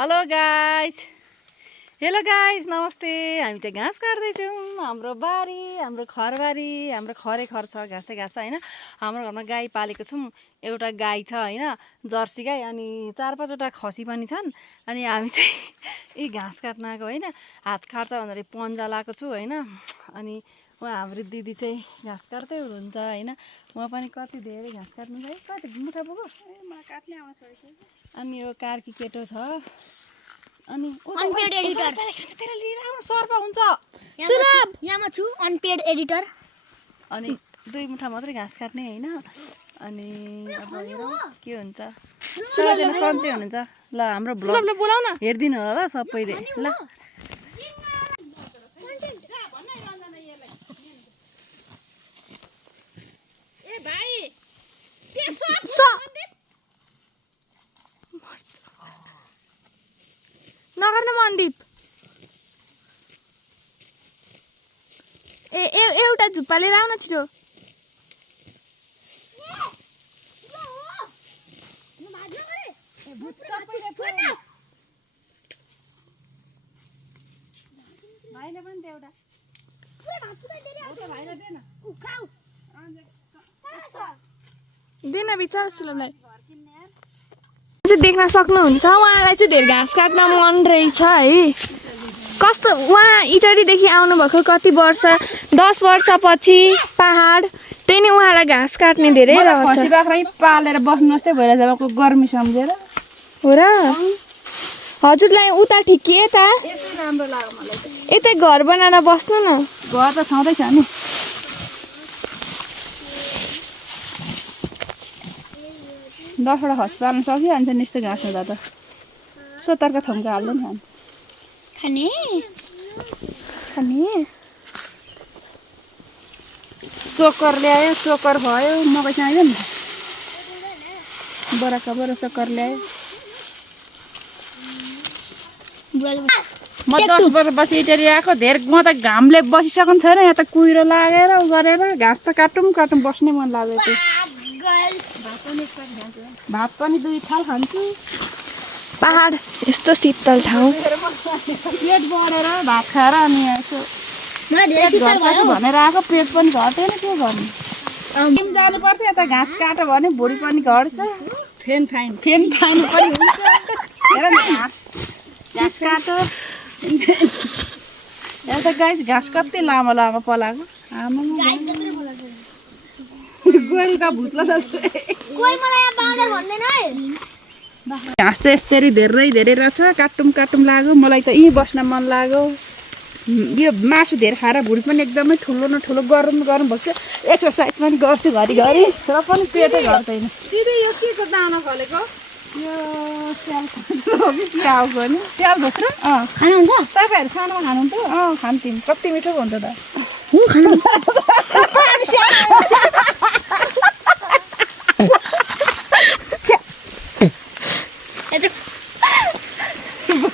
Hello guys नमस्ते। हामी त घाँस काट्दैछौँ। हाम्रो बारी, हाम्रो खरबारी, हाम्रो खरे खर छ, घाँसै घाँस होइन। हाम्रो घरमा गाई पालेको छौँ। एउटा गाई छ होइन, जर्सी गाई, अनि 4-5वटा खसी पनि छन्। अनि हामी चाहिँ यी घाँस काट्न आएको होइन। हात काट्छ भनेर पन्जा लाएको छु होइन। अनि उहाँ हाम्रो दिदी चाहिँ घाँस काट्दै हुनुहुन्छ होइन। उहाँ पनि कति धेरै घाँस काट्नु है, कति मुठा पुग्यो काट्ने आमा छोडेको। अनि यो कार्की केटो छ। अनि अनपेड एडिटर तेरा लिएर आउनु सर्प हुन्छ। सुलभ यहाँमा छु अनपेड एडिटर। अनि 2 मुठा मात्रै घाँस काट्ने हैन। अनि अब हेरौँ के हुन्छ। सबैजना सन्चै हुनुहुन्छ ल। हाम्रो भ्लग बोलाउन हेर्दिनु होला सबैले ल। ए भाइ नगर्नु मनदीप। एउटा झुप्पा लिएर आउन छिटो। भाइले पनि दे एउटा। दिन बिचार सुलभलाई चाहिँ देख्न सक्नुहुन्छ। उहाँलाई चाहिँ धेरै घाँस काट्न मन रहेछ है। कस्तो उहाँ इटरीदेखि आउनुभएको कति वर्ष, 10 वर्षपछि पहाड, त्यही नै उहाँलाई घाँस काट्ने धेरै रहर छ। खसी बाख्रै पालेर बस्नु जस्तै भइरहेको गर्मी सम्झेर हो र। हजुरलाई उता ठिक कि यता? राम्रो लाग्यो मलाई त। यतै घर बनाएर बस्नु न। घर त छँदैछ नि। 10वटा खसी पाल्न सकिहाल्छ नि यस्तो घाँस हुँदा त। सोतरका थुम्का हाल्दै नि खाने चोकर ल्यायो, चोकर भयो, मकै चाहिँदैन नि। बराका बरा चोकर ल्यायो। म 10 वर्षपछि इटरी आएको। धेरै म त घामले बसिसक्नु छैन। यहाँ त कुहिरो लागेर उ गरेर घाँस त काटौँ बस्नै मन लाग्यो। त्यो भात पनि 2 थाल खान्छु। पहाड यस्तो शीतल ठाउँ। पेट बढेर भात खाएर अनि यसो भनेर आएको। पेट पनि घटेन, के गर्नु। जिम जानुपर्छ। यता घाँस काट्यो भने भुँडी पनि घट्छ। फेन फाइन पनि हुन्छ। हेर न घाँस काट्यो। यहाँ त गाई घाँस कति लामो लामो पलाएको। गोरुका भुत्ला घाँस चाहिँ यस्तरी धेरै रहेछ। काटौँ लाग्यो। मलाई त यहीँ बस्न मन लाग्यो। यो मासु धेरै खाएर भुँडी पनि एकदमै ठुलो न ठुलो गरौँ भएको छ। एक्सर्साइज पनि गर्छु घरिघरि, र पनि पेटै घट्दैन। दिदी यो के को दाना फलेको? यो स्याल भुस्रो हो कि के आएको नि? स्याल भुस्रो खानुहुन्छ? तपाईहरु सानोमा खानुहुन्थ्यो? खान्थ्यौँ। कति मिठो हुन्छ त।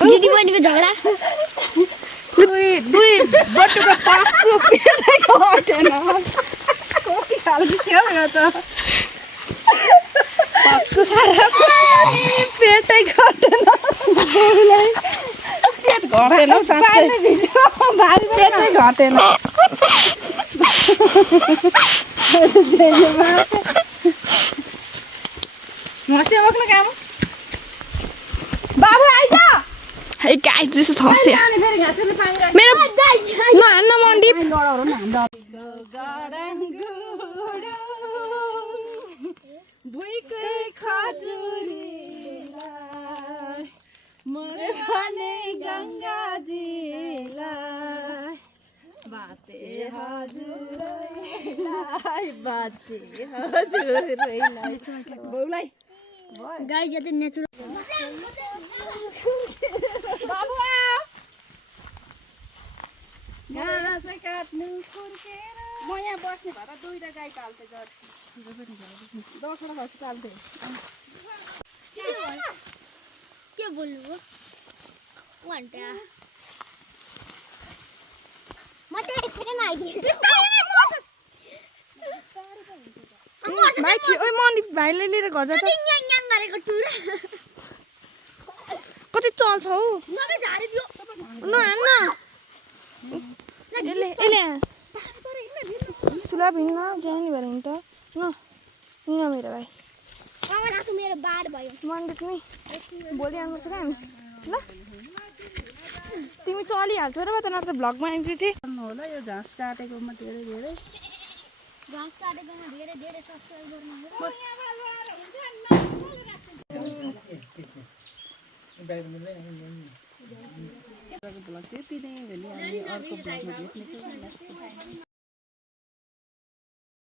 दिदी बहिनीको झगडा। दुई बटुको पासको पेटै घटेन। कति खालको थियो यो त। पेटै घटेन। पेट घटेन साँच्चै। पेटै घटेन। हँसे बोक्नु काम। बाबु आइज। है गाइस जस्तो थस्यो फेरि घाँसले पानी राख्छ। मेरो। नहान्न मनदीप। भुइँकै खजुरीलाई मरे भने गङ्गाजीलाई बाँचे हजुरैलाई बाउलाई गाइस यो चाहिँ नेचुरल। बाबु घाँस काट्नु फुर्केर। म यहाँ बस्ने भएर 2टा गाई पाल्थेँ जर्सी। 10वटा खसी पाल्थेँ। के बोल्नु घन्टा म त एक सेकेन्ड आइदिएँ। भाइ छिटो। ओइ मनदीप भाइले लिएर घर जान्छ। गरेको टुर। कति मात्रै चल्छ हौ सबै झारिदियो नहान्न यसले सुलभ हिँड्न ज्ञानी भएर हिँड्छ न हिँड मेरो भाइ आमाको मेरो बार भयो मन तिमी भोलि आउनुपर्छ क्या हामी ल तिमी चलिहाल्छौ र त नत्र भ्लगमा आइपुग्यो थिएँ होला यो घाँस काटेकोमा धेरै धेरै घाँस काटेकोमा धेरै धेरै सब्स्क्राइब गर्नु ब्लग त्यति नै भने हामी अर्को ब्लगमा भेट्नेछौँ